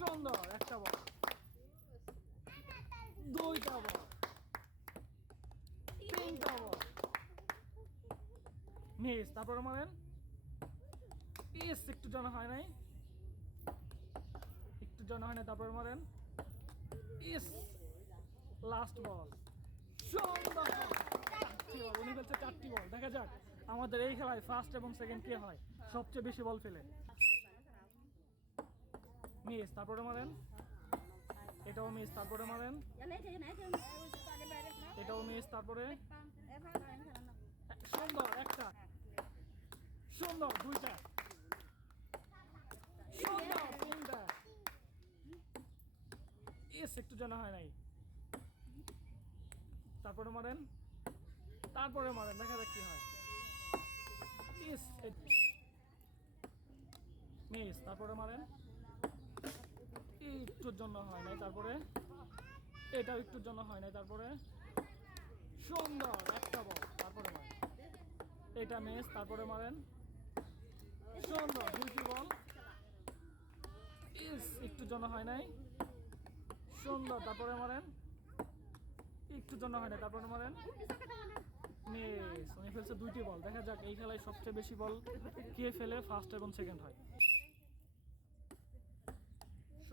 সুন্দর, একটা বল। দুইটা বল। তিনটা বল। মিস তারপরে মারেন। ইস, একটু জানা হয় নাই। একটু জানা হয় না তারপরে মারেন। ইস লাস্ট বল সুন্দর বল। উনি বলছে চারটি বল। দেখা যাক, আমাদের এই খেলায় ফার্স্ট এবং সেকেন্ড কে হয়, সবচেয়ে বেশি বল ফেলে। মিস, তারপরে মারেন। এটাও মিস, তারপরে মারেন। এটাও মিস, তারপরে। সুন্দর, একটা। সুন্দর, দুইটা। সুন্দর, তিনটা। এস একটু জানা হয় নাই। তারপরে মারেন। তারপরে মারেন, দেখা যাক কি হয়। ইস মিস, তারপরে মারেন। একটুর জন্য হয় নাই, তারপরে এটাও একটুর জন্য হয় নাই, তারপরে সুন্দর একটা বল তারপরে মারেন। এটা মিস, তারপরে মারেন। সুন্দর দুইটি বল ইস একটু জন্য হয় নাই। সুন্দর, তারপরে মারেন। একটু জন্য হয় না তারপরে মারেন। মিস, উনি ফেলছে দুইটি বল দেখা যাক, এই খেলায় সবচেয়ে বেশি বল কে ফেলে ফার্স্ট এবং সেকেন্ড হয়।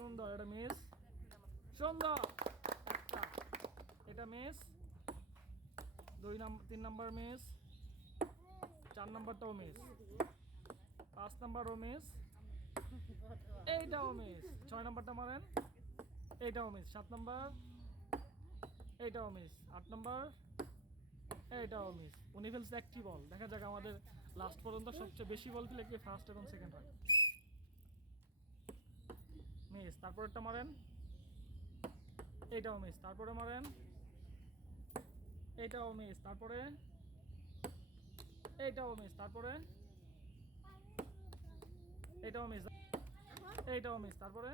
সুন্দর এটা মিস। সুন্দর এটা মিস। দুই নাম্বার তিন নাম্বার মিস। চার নাম্বারটাও মিস। পাঁচ নাম্বারও মিস। এইটাও মিস। ছয় নাম্বারটা মারেন। এইটাও মিস। সাত নাম্বার। এইটাও মিস। আট নাম্বার। এইটাও মিস। উনি ফেলছে একটি বল। দেখা যাক আমাদের লাস্ট পর্যন্ত সবচেয়ে বেশি বল ফেলে কে ফার্স্ট এবং সেকেন্ড হয়। মিস, তারপরেরটা মারেন। এইটাও মিস, তারপরে মারেন। এইটাও মিস, তারপরে। এইটাও মিস, তারপরে। এইটাও মিস এইটাও মিস, তারপরে।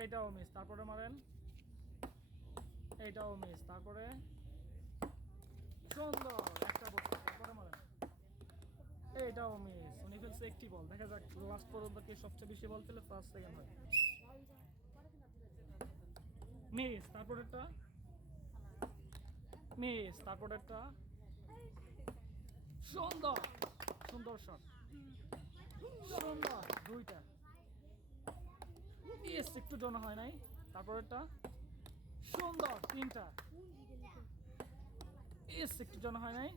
এইটাও মিস, তারপরে মারেন। এইটাও মিস, তারপরে। সুন্দর, একটা তারপরে মারেন। এইটাও মিস। উনি একটি বল। দেখা যাক লাস্ট পর্যন্ত কে সবচেয়ে বেশি বল ফেলে ফার্স্ট সেকেন্ড হয়। মিস, তারপরেরটা? মিস, তারপরেরটা? সুন্দর সুন্দর শট সুন্দর, দুইটা। ইস একটু জন হয় নাই। তারপরেরটা? সুন্দর, তিনটা। ইস একটু জন হয় নাই।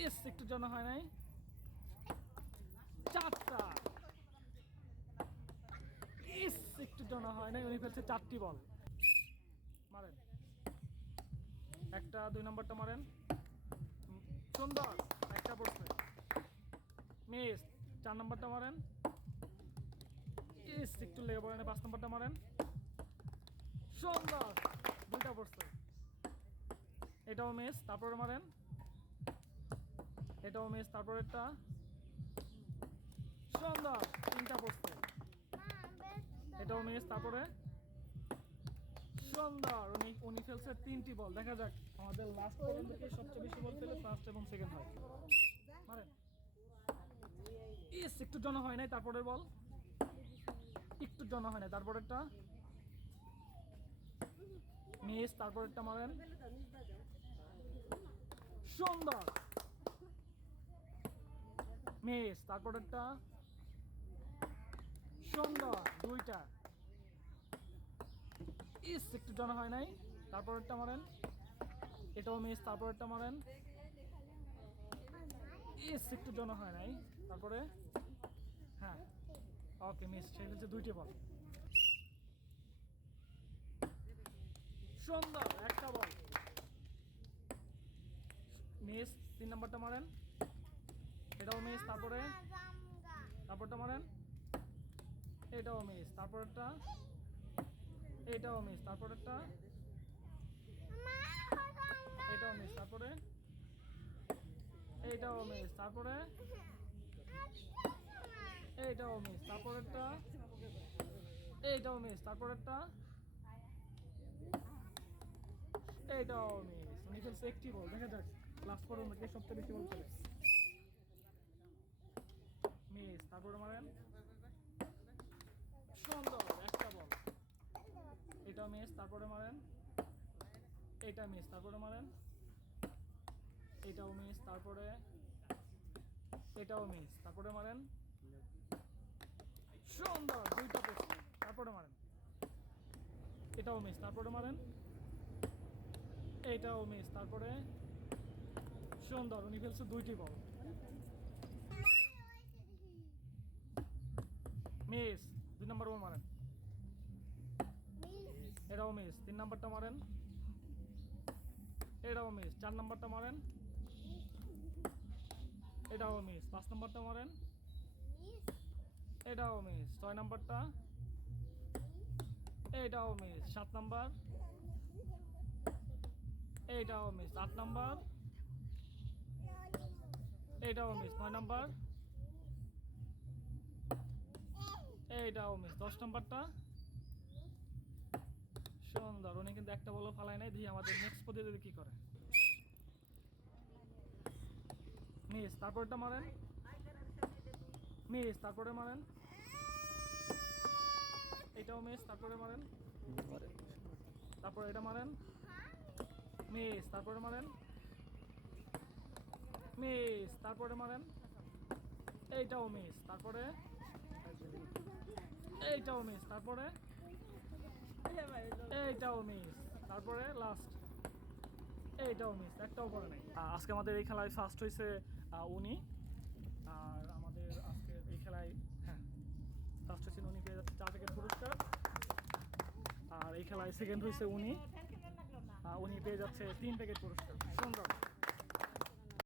ইস একটু জন হয় নাই। চারটা। ইস, একটু জন হয় নাই, উনি ফেলছে চারটি বল। মারেন। একটা, দুই নম্বরটা মারেন। সুন্দর, একটা পড়ছে মিস, চার নম্বরটা মারেন। ইস, একটু লেগে পড়েন পাঁচ নম্বরটা মারেন। সুন্দর, দুইটা পড়ছে এটাও মিস, তারপরে মারেন। এটাও মিস, তারপরেরটা। সুন্দর তিনটা পড়ছে এটাও মিস তারপরে? সুন্দর উনি উনি ফেলছে তিনটি বল। দেখা যাক, আমাদের লাস্ট পর্যন্ত কে সবচেয়ে বেশি বল ফেলে ফার্স্ট এবং সেকেন্ড হয়। মারেন। ইস, একটু জন হয় নাই তারপরের বল। একটু জন হয় নাই তারপরেরটা। মিস, তারপরেরটা মারেন। সুন্দর মিস, তারপরেরটা। সুন্দর, দুইটা। ইস, একটু জানা হয় নাই। তারপরেরটা মারেন। এটাও মিস তারপরেরটা মারেন। ইস, একটু জানা হয় নাই। তারপরে? হ্যাঁ। ওকে মিস সে হচ্ছে দুইটি বল সুন্দর, একটা বল মিস তিন নাম্বারটা মারেন। এটাও মিস তারপরে? তারপরটা মারেন। এটাও মিস তারপরেরটা? এটাও মিস তারপরেরটা? এটাও মিস তারপরে? এইটাও মিস তারপরে? এইটাও মিস তারপরেরটা? এইটাও মিস তারপরেরটা? এইটাও মিস উনি খেলছে একটি বল দেখা যাক লাস্ট পর্যন্ত কে সবচেয়ে বেশি বল খেলে। মিস তারপরে মারেন? সুন্দর একটা বল এটাও মিস, তারপরে মারেন। এটা মিস, তারপরে মারেন। এটাও মিস, তারপরে এটাও মিস, তারপরে মারেন। সুন্দর, দুইটা পেয়েছে তারপরে মারেন। এটাও মিস, তারপরে মারেন। এইটাও মিস, তারপরে সুন্দর, উনি ফেলছে দুইটি বল। মিস নম্বর বল মারেন। এটাও মিস তিন নম্বরটা মারেন। এটাও মিস চার নম্বরটা মারেন। এটাও মিস পাঁচ নম্বরটা মারেন। এটাও মিস ছয় নম্বরটা এইটাও মিস সাত নম্বর এইটাও মিস আট নম্বর এইটাও মিস নয় নম্বর এইটাও মিস দশ নম্বরটা। সুন্দর, উনি কিন্তু একটা বলো ফালাই নাই, দিয়ে আমাদের নেক্সট প্রতিযোগী কি করে? মিস, তারপরটা মারেন। মিস, তারপরে মারেন। এটাও মিস, তারপরে মারেন। তারপরে এটা মারেন। মিস, তারপরে মারেন। মিস, তারপরে মারেন। এইটাও মিস, তারপরে এইটাও মিস তারপরে? এইটাও মিস তারপরে লাস্ট এইটাও মিস একটাও করে নাই। আজকে আমাদের এই খেলায় ফার্স্ট হয়েছে উনি। আর আমাদের আজকে এই খেলায় হ্যাঁ ফার্স্ট হয়েছেন উনি পেয়ে যাচ্ছে চার প্যাকেট পুরস্কার। আর এই খেলায় সেকেন্ড হয়েছে উনি। উনি পেয়ে যাচ্ছে তিন প্যাকেট পুরস্কার। সুন্দর।